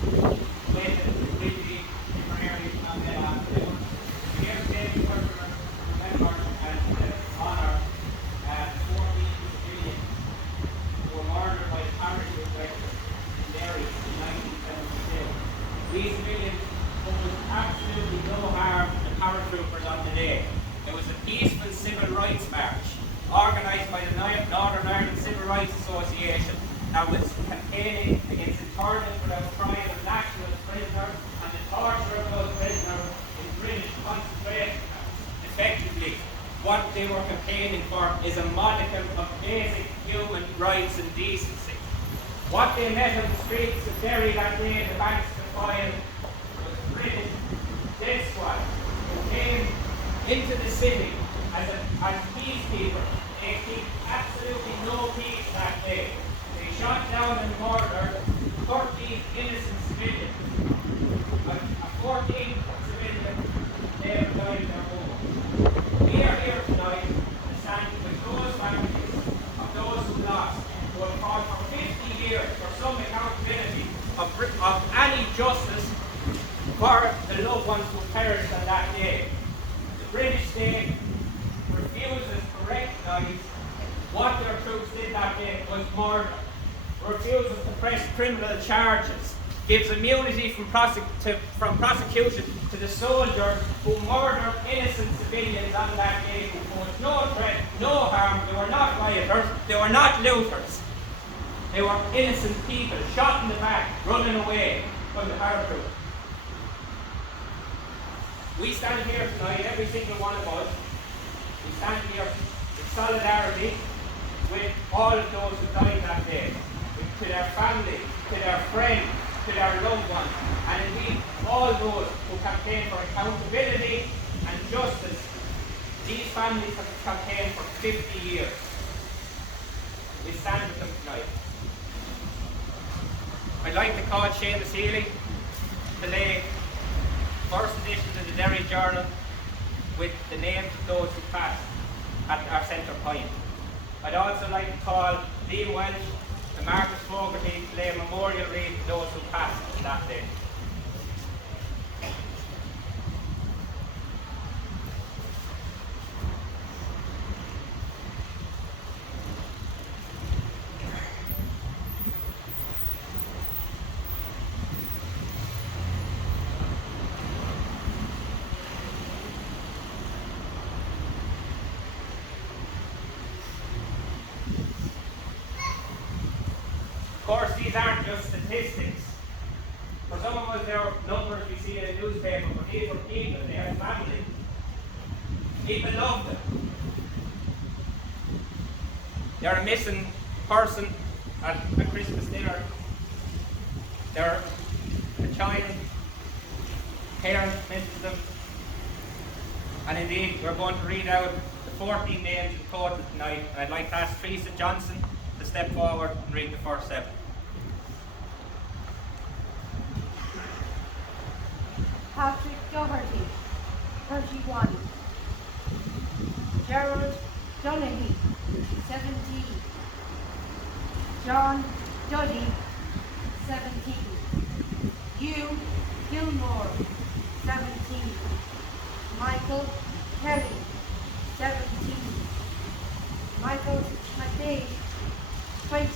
Places completely different areas on that after. We have today we remember and honour 14 civilians who were murdered by the parachute director in Derry in 1976. These civilians caused absolutely no harm to paratroopers on the day. It was a peaceful civil rights march organised by the Northern Ireland Civil Rights Association that was campaigning against internment without trial of nationalist prisoners and the torture of those prisoners in British concentration camps. Effectively, what they were campaigning for is a modicum of basic human rights and decency. What they met on the streets of Derry that day in the banks of Foyle was British death squad who came into the city as peacekeepers. They keep absolutely no peace that day. They shot down and murdered 13 innocent civilians. 14 civilians there died in their home. We are here tonight to stand with those families of those who lost, who have fought for 50 years for some accountability of any justice for the loved ones who perished on that day. The British state refuses to recognise what their troops did that day was murder, refuses to press criminal charges, gives immunity from prosecution to the soldiers who murdered innocent civilians on that day, who posed no threat, no harm. They were not rioters, they were not looters. They were innocent people shot in the back, running away from the paratroopers. We stand here tonight, every single one of us, we stand here in solidarity with all of those who died that day, to their families, to their friends, to their loved ones, and indeed all those who campaign for accountability and justice. These families have campaigned for 50 years. We stand with them tonight. I'd like to call Seamus Healy to lay first edition of the Derry Journal with the names of those who passed at our centre point. I'd also like to call Liam Welsh and Marcus Fogarty to lay a memorial wreath to those who passed on that day. Of course, these aren't just statistics. For some of us, there are numbers we see in a newspaper, but these were people, they had families. People loved them. They're a missing person at a Christmas dinner. They're a child, parents misses them. And indeed, we're going to read out the 14 names in total tonight. And I'd like to ask Teresa Johnson to step forward and read the first 7. Patrick Doherty, 31. Gerald Donaghy, 17. John Duddy, 17. Hugh Gilmore, 17. Michael Kelly, 17. Michael McDade, 20.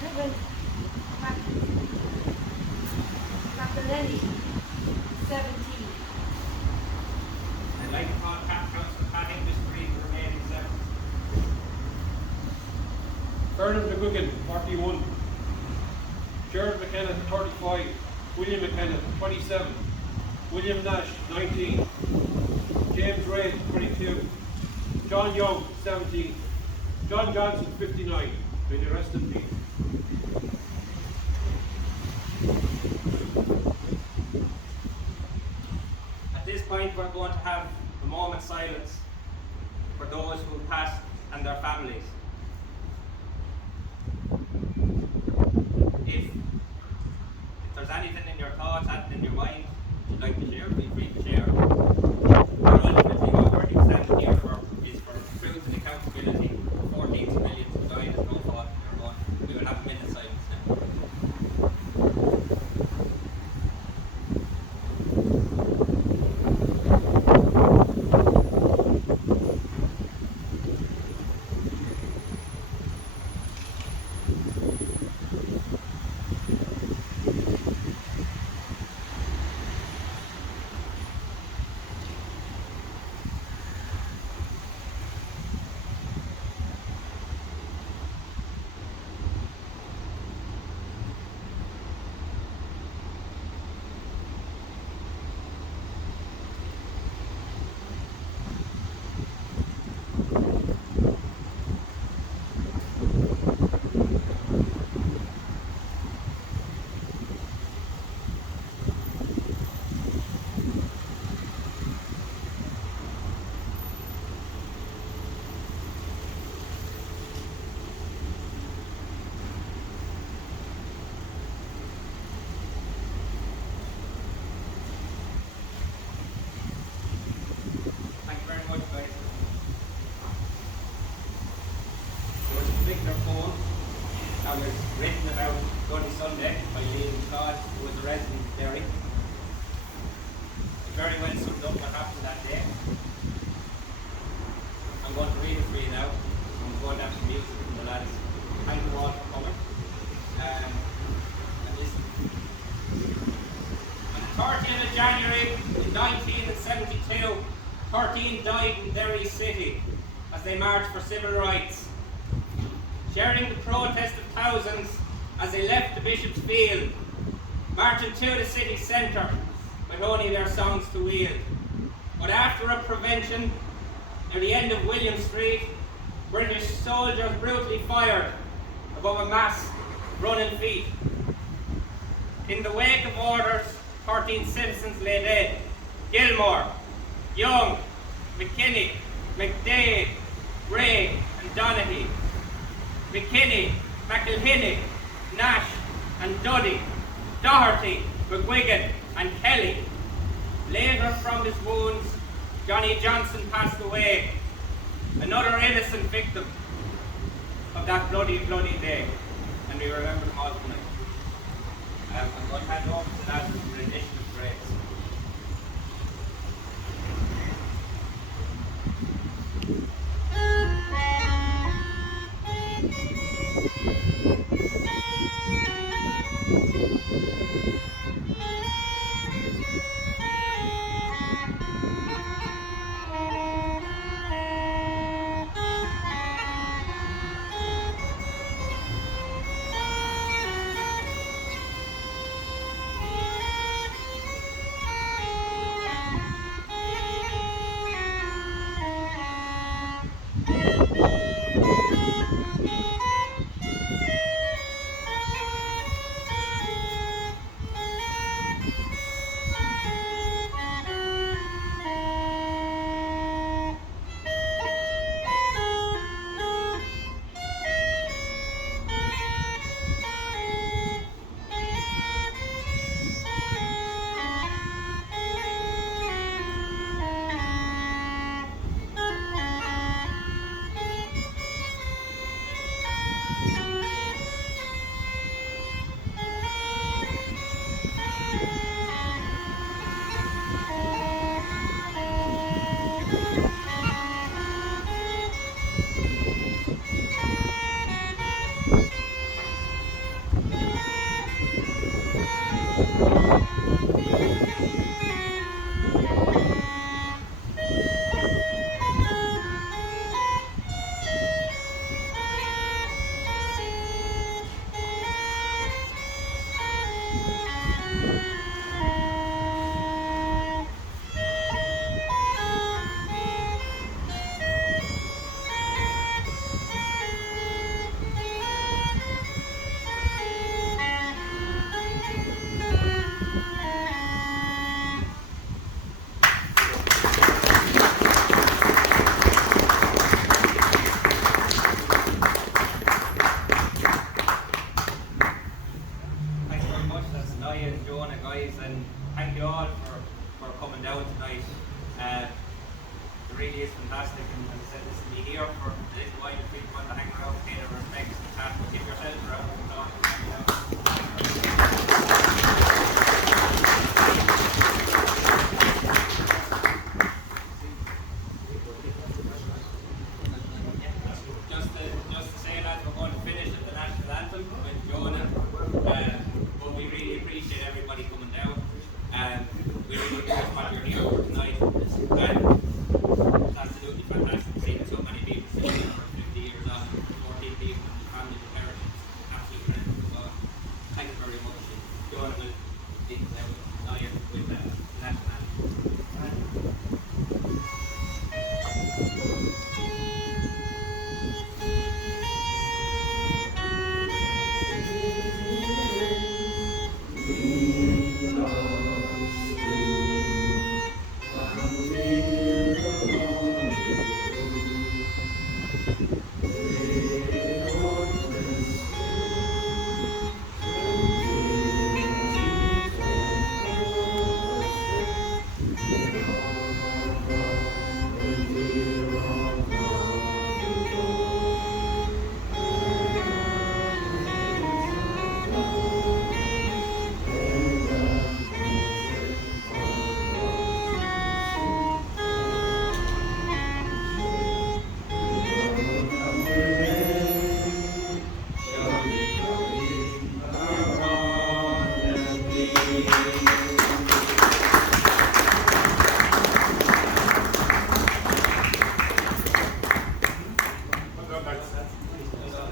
Kevin McElhenney, 17. I'd like to call Councillor Pat English to read the remaining 7. Bernard McGuigan, 41. Gerard McKenna, 35. William McKenna, 27. William Nash, 19. James Ray, 22. John Young, 17. John Johnson, 59. May the rest in peace. At this point, we're going to have a moment's silence for those who passed and their families. If there's anything in your thoughts, anything in your mind you'd like to share, feel free to share. But ultimately, what we're standing here for is for truth and accountability for 14 civilians who died as no fault in their own. We will have a minute's silence now. because it was a resident of Derry. It very well summed up what happened that day. I'm going to read it for you now. I'm going to have some music from the lads. Thank you all for coming. And listen. On the 30th of January in 1972, 13 died in Derry City as they marched for civil rights. Sharing the protest of thousands as they left the Bishop's Field, marching to the city centre with only their songs to wield. But after a prevention near the end of William Street, British soldiers brutally fired above a mass of running feet. In the wake of orders, 13 citizens lay dead. Gilmore, Young, McKinney, McDade, Ray and Donaghy. McKinney, McElhinney, Nash and Duddy, Doherty, McGuigan and Kelly. Later from his wounds, Johnny Johnson passed away, another innocent victim of that bloody, bloody day. And we remember them all tonight. I'm going to hand over to that rendition of praise. Aye.